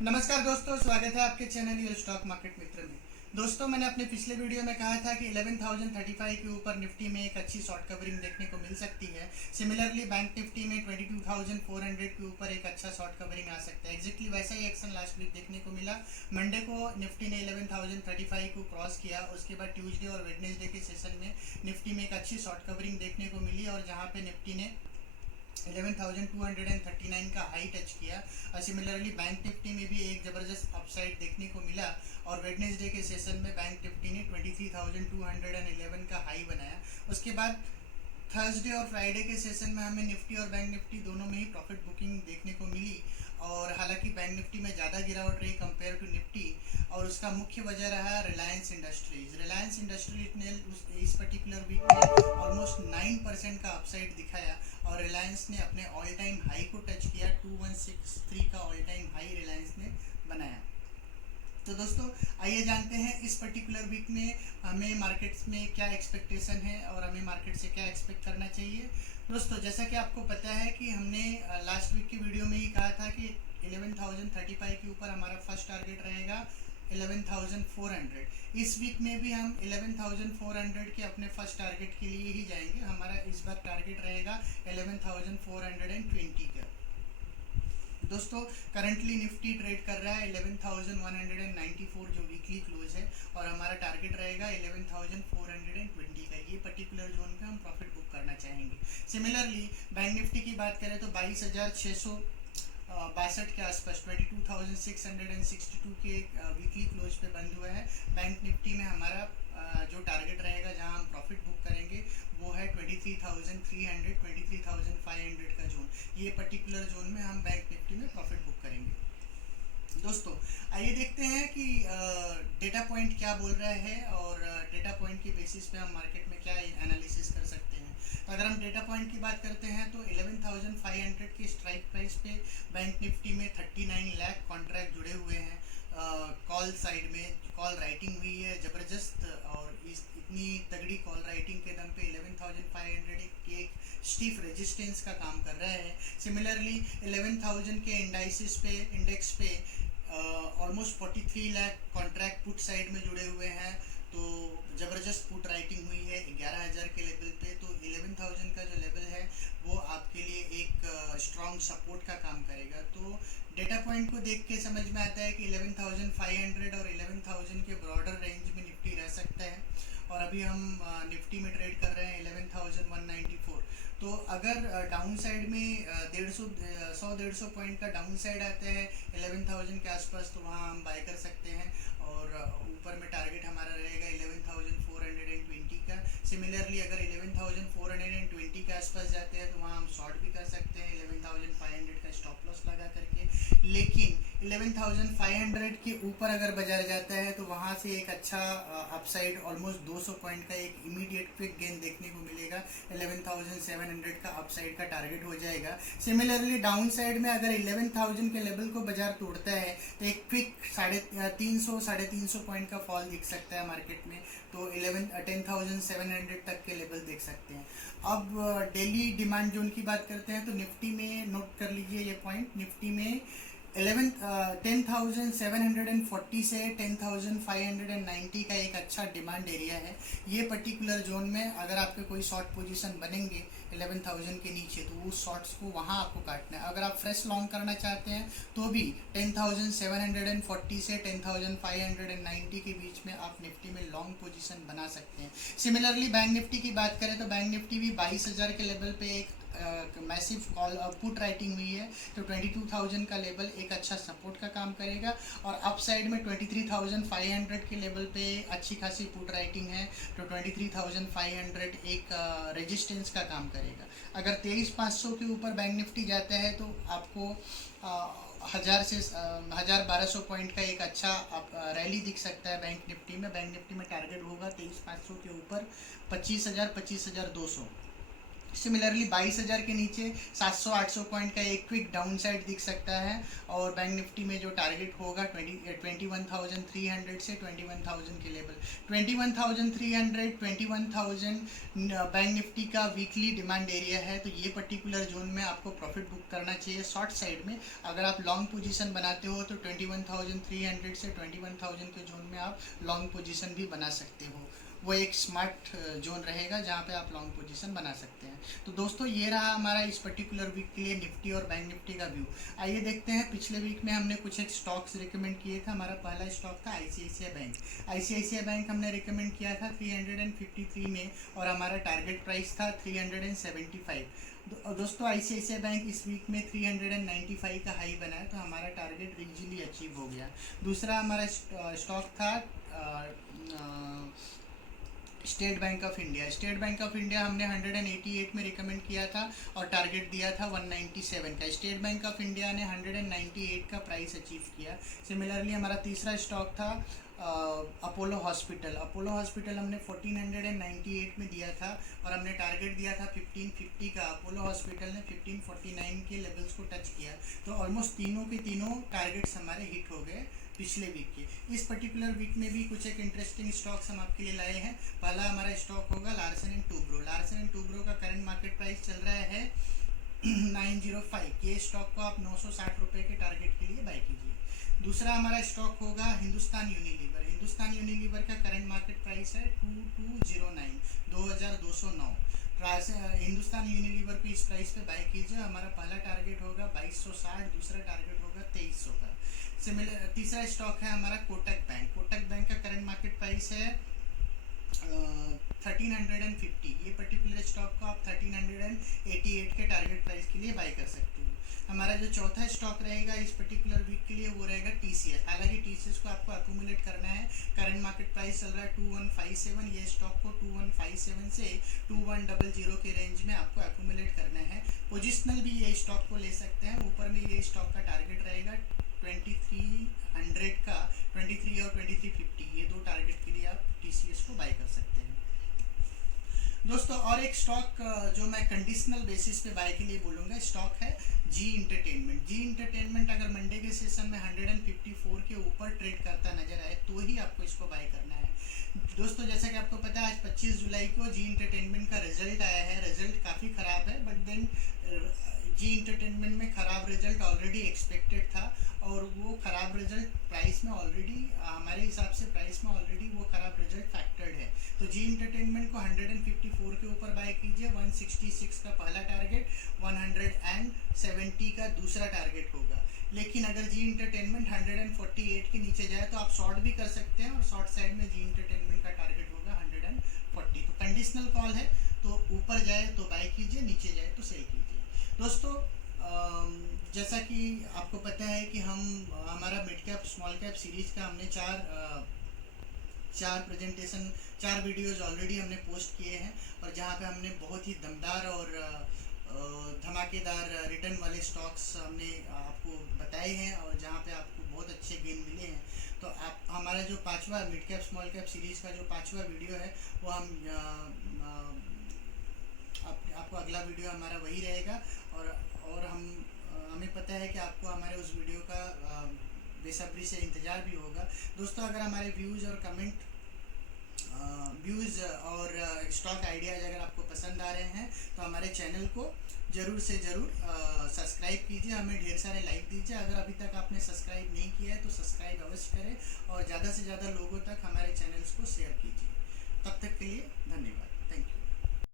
नमस्कार दोस्तों, स्वागत है आपके चैनल ये स्टॉक मार्केट मित्र में। दोस्तों, मैंने अपने पिछले वीडियो में कहा था कि 11,035 के ऊपर निफ्टी में एक अच्छी शॉर्ट कवरिंग देखने को मिल सकती है। सिमिलरली बैंक निफ्टी में 22,400 के ऊपर एक अच्छा शॉर्ट कवरिंग आ सकता है। एग्जैक्टली वैसा ही एक्शन लास्ट वीक देखने को मिला। मंडे को निफ्टी ने 11,035 को क्रॉस किया। उसके बाद ट्यूसडे और वेडनेसडे के सेशन में निफ्टी में एक अच्छी शॉर्ट कवरिंग देखने को मिली और जहाँ पे निफ्टी ने 11,239 का हाई टच किया। और सिमिलरली बैंक निफ्टी में भी एक ज़बरदस्त अपसाइड देखने को मिला और वेडनेसडे के सेशन में बैंक निफ्टी ने 23,211 का हाई बनाया। उसके बाद थर्सडे और फ्राइडे के सेशन में हमें निफ्टी और बैंक निफ्टी दोनों में ही प्रॉफिट बुकिंग देखने को मिली। और हालांकि बैंक निफ्टी में ज़्यादा गिरावट रही कंपेयर टू निफ्टी, और उसका मुख्य वजह रहा रिलायंस इंडस्ट्रीज। रिलायंस इंडस्ट्रीज ने इस पर्टिकुलर वीक में ऑलमोस्ट 9% का अपसाइड दिखाया और रिलायंस ने अपने ऑल टाइम हाई को टच किया। 2163 का ऑल टाइम हाई रिलायंस ने बनाया। तो दोस्तों, आइए जानते हैं इस पर्टिकुलर वीक में हमें मार्केट्स में क्या एक्सपेक्टेशन है और हमें मार्केट से क्या एक्सपेक्ट करना चाहिए। दोस्तों, जैसा कि आपको पता है कि हमने लास्ट वीक की वीडियो में ही कहा था कि 11,035 के ऊपर हमारा फर्स्ट टारगेट रहेगा 11,400। इस वीक में भी हम 11,400 के अपने फर्स्ट टारगेट के लिए ही जाएंगे। हमारा इस बार टारगेट रहेगा 11,420 का। दोस्तों, करंटली निफ्टी ट्रेड कर रहा है 11,194 जो वीकली क्लोज है, और हमारा टारगेट रहेगा 11,420 का। ये पर्टिकुलर जोन पे हम प्रॉफिट बुक करना चाहेंगे। सिमिलरली बैंक निफ्टी की बात करें तो 22,662 के आसपास 22,662 के वीकली क्लोज पे बंद हुआ है। बैंक निफ्टी में हमारा जो टारगेट रहेगा जहां हम प्रॉफिट बुक करेंगे वो है 23,300 23,500 का जोन। ये पर्टिकुलर जोन में हम बैंक निफ्टी में प्रॉफिट बुक करेंगे। दोस्तों, आइए देखते हैं कि डेटा पॉइंट क्या बोल रहा है और डेटा पॉइंट के बेसिस पे हम मार्केट में क्या एनालिसिस कर सकते हैं। तो अगर हम डेटा पॉइंट की बात करते हैं तो 11,500 की स्ट्राइक प्राइस पे बैंक निफ्टी में 39 लाख कॉन्ट्रैक्ट जुड़े हुए हैं। कॉल साइड में कॉल राइटिंग हुई है ज़बरदस्त, और इस इतनी तगड़ी कॉल राइटिंग के दम पे 11,500 एक स्टीफ रेजिस्टेंस का काम कर रहा है। सिमिलरली 11,000 के इंडेक्स पे almost 43 lakh contract put side में जुड़े हुए हैं। तो ज़बरदस्त पुट राइटिंग हुई है 11,000 के लेवल पे। तो 11,000 का जो लेवल है वो आपके लिए एक स्ट्रॉन्ग सपोर्ट का काम करेगा। तो डेटा पॉइंट को देख के समझ में आता है कि 11,500 और 11,000 के ब्रॉडर रेंज में निफ्टी रह सकता है। और अभी हम निफ्टी में ट्रेड कर रहे हैं 11,194। तो अगर डाउन साइड में 150 पॉइंट का डाउन साइड आता है 11,000 के आसपास, तो वहाँ हम बाय कर सकते हैं। और ऊपर में टारगेट हमारा रहेगा 11,420 का। सिमिलरली अगर 11,420 के आसपास जाते हैं तो वहाँ हम शॉर्ट भी कर सकते हैं 11,500 का स्टॉप लॉस लगा करके। लेकिन 11,500 के ऊपर अगर बाजार जाता है तो वहाँ से एक अच्छा अपसाइड ऑलमोस्ट 200 पॉइंट का एक इमीडिएट क्विक गेन देखने को मिलेगा। 11,700 का अपसाइड का टारगेट हो जाएगा। सिमिलरली डाउन साइड में अगर 11,000 के लेवल को बाजार तोड़ता है तो एक क्विक 350 पॉइंट का फॉल दिख सकता है मार्केट में। तो 10,700 तक के लेवल देख सकते हैं। अब डेली डिमांड जोन की बात करते हैं तो निफ्टी में नोट कर लीजिए ये पॉइंट। निफ्टी में 10,740 से 10,590 का एक अच्छा डिमांड एरिया है। ये पर्टिकुलर जोन में अगर आपके कोई शॉर्ट पोजीशन बनेंगे 11,000 के नीचे तो उस शॉर्ट्स को वहाँ आपको काटना है। अगर आप फ्रेश लॉन्ग करना चाहते हैं तो भी 10,740 से 10,590 के बीच में आप निफ्टी में लॉन्ग पोजीशन बना सकते हैं। सिमिलरली बैंक निफ्टी की बात करें तो बैंक निफ्टी भी 22,000 के लेवल पे एक मैसिव कॉल पुट राइटिंग हुई है। तो 22,000 का लेवल एक अच्छा सपोर्ट का काम करेगा। और अप साइड में 23,500 के लेवल पे अच्छी खासी पुट राइटिंग है। तो 23,500 एक रेजिस्टेंस का काम करेगा। अगर 23,500 के ऊपर बैंक निफ्टी जाता है तो आपको 1,000 से 1,200 पॉइंट का एक अच्छा रैली दिख सकता है बैंक निफ्टी में। बैंक निफ्टी में टारगेट होगा 23,500 के ऊपर 25,000 25,200। सिमिलरली 22,000 के नीचे 700-800 पॉइंट का एक क्विक डाउन साइड दिख सकता है। और बैंक निफ्टी में जो टारगेट होगा 21,300 से 21,000 के लेवल, 21,300 21,000 बैंक निफ्टी का वीकली डिमांड एरिया है। तो ये पर्टिकुलर जोन में आपको प्रॉफिट बुक करना चाहिए शॉर्ट साइड में। अगर आप लॉन्ग पोजीशन बनाते हो तो 21,300 से 21,000 के जोन में आप लॉन्ग पोजीशन भी बना सकते हो। वो एक स्मार्ट जोन रहेगा जहाँ पे आप लॉन्ग पोजीशन बना सकते हैं। तो दोस्तों ये रहा हमारा इस पर्टिकुलर वीक के लिए निफ्टी और बैंक निफ्टी का व्यू। आइए देखते हैं, पिछले वीक में हमने कुछ एक स्टॉक्स रिकमेंड किए थे। हमारा पहला स्टॉक था आईसीआईसीआई बैंक। आईसीआईसीआई बैंक हमने रिकमेंड किया था 353 में, और हमारा टारगेट प्राइस था 375। दोस्तों आईसीआईसीआई बैंक इस वीक में 395 का हाई बना है, तो हमारा टारगेट इजीली अचीव हो गया। दूसरा हमारा स्टॉक था state bank of India. State bank of India हमने 188 में रिकमेंड किया था और टारगेट दिया था 197 का। स्टेट बैंक ऑफ इंडिया ने 198 का प्राइस अचीव किया। सिमिलरली हमारा तीसरा स्टॉक था अपोलो हॉस्पिटल। अपोलो हॉस्पिटल हमने 1498 में दिया था और हमने टारगेट दिया था 1550 का। अपोलो हॉस्पिटल ने 1549 के लेवल्स को टच किया। तो ऑलमोस्ट तीनों के तीनों टारगेट्स हमारे हिट हो गए पिछले वीक के। इस पर्टिकुलर वीक में भी कुछ एक इंटरेस्टिंग स्टॉक्स हम आपके लिए लाए हैं। पहला हमारा स्टॉक होगा Larsen and Toubro. Larsen and Toubro का करंट मार्केट प्राइस चल रहा है 905। ये स्टॉक को आप 960 रुपये के टारगेट के लिए बाय कीजिए। दूसरा हमारा स्टॉक होगा हिंदुस्तान यूनिलीवर। हिंदुस्तान यूनिलीवर का करंट मार्केट प्राइस है 2209 2209। हिंदुस्तान यूनिलीवर को इस प्राइस पे बाय कीजिए। हमारा पहला टारगेट होगा 2260, दूसरा टारगेट होगा 2300 का। सिमिलर तीसरा स्टॉक है हमारा कोटक बैंक। कोटक बैंक का करंट मार्केट प्राइस है 1350। ये पर्टिकुलर स्टॉक को आप 1388 के टारगेट प्राइस के लिए बाय कर सकते हो। हमारा जो चौथा स्टॉक रहेगा इस पर्टिकुलर वीक के लिए वो रहेगा टीसीएस। हालांकि टीसीएस को आपको अक्यूमुलेट करना है। करंट मार्केट प्राइस चल रहा है 2157। ये स्टॉक को 2157 से 2100 के रेंज में आपको अक्यूमुलेट करना है। पोजिशनल भी ये स्टॉक को ले सकते हैं। ऊपर में ये स्टॉक का टारगेट रहेगा 2300 का, 23 और 2350, ये दो टारगेट के लिए आप टीसीएस को बाय कर सकते हैं। दोस्तों और एक स्टॉक जो मैं कंडीशनल बेसिस पे बाय के लिए बोलूँगा, स्टॉक है जी इंटरटेनमेंट। जी इंटरटेनमेंट अगर मंडे के सेशन में 154 के ऊपर ट्रेड करता नजर आए तो ही आपको इसको बाय करना है। दोस्तों जैसा कि आपको पता है आज 25 जुलाई को जी इंटरटेनमेंट का रिजल्ट आया है। रिजल्ट काफ़ी ख़राब है, बट देन जी इंटरटेनमेंट में ख़राब रिजल्ट ऑलरेडी एक्सपेक्टेड था और वो ख़राब रिजल्ट प्राइस में ऑलरेडी हमारे हिसाब से प्राइस में ऑलरेडी वो ख़राब रिजल्ट फैक्टर्ड है। तो जी इंटरटेनमेंट को 154 के ऊपर बाय कीजिए। 166 का पहला टारगेट, 170 का दूसरा टारगेट होगा। लेकिन अगर जी इंटरटेनमेंट 148 के नीचे जाए तो आप शॉर्ट भी कर सकते हैं और शॉर्ट साइड में जी इंटरटेनमेंट का टारगेट होगा 140। तो कंडीशनल कॉल है, तो ऊपर जाए तो बाय कीजिए, नीचे जाए तो सेल कीजिए। दोस्तों जैसा कि आपको पता है कि हम हमारा mid cap small cap series का हमने चार वीडियोज़ ऑलरेडी हमने पोस्ट किए हैं और जहां पे हमने बहुत ही दमदार और धमाकेदार रिटर्न वाले स्टॉक्स हमने आपको बताए हैं और जहां पे आपको बहुत अच्छे गेन मिले हैं। तो आप हमारा जो पांचवा mid cap small cap series का जो पांचवा वीडियो है वो हम आपको अगला वीडियो हमारा वही रहेगा। और हमें पता है कि आपको हमारे उस वीडियो का बेसब्री से इंतज़ार भी होगा। दोस्तों अगर हमारे व्यूज़ और स्टॉक आइडियाज़ अगर आपको पसंद आ रहे हैं तो हमारे चैनल को ज़रूर से ज़रूर सब्सक्राइब कीजिए, हमें ढेर सारे लाइक दीजिए। अगर अभी तक आपने सब्सक्राइब नहीं किया है तो सब्सक्राइब अवश्य करें और ज़्यादा से ज़्यादा लोगों तक हमारे चैनल्स को शेयर कीजिए। तब तक के लिए धन्यवाद।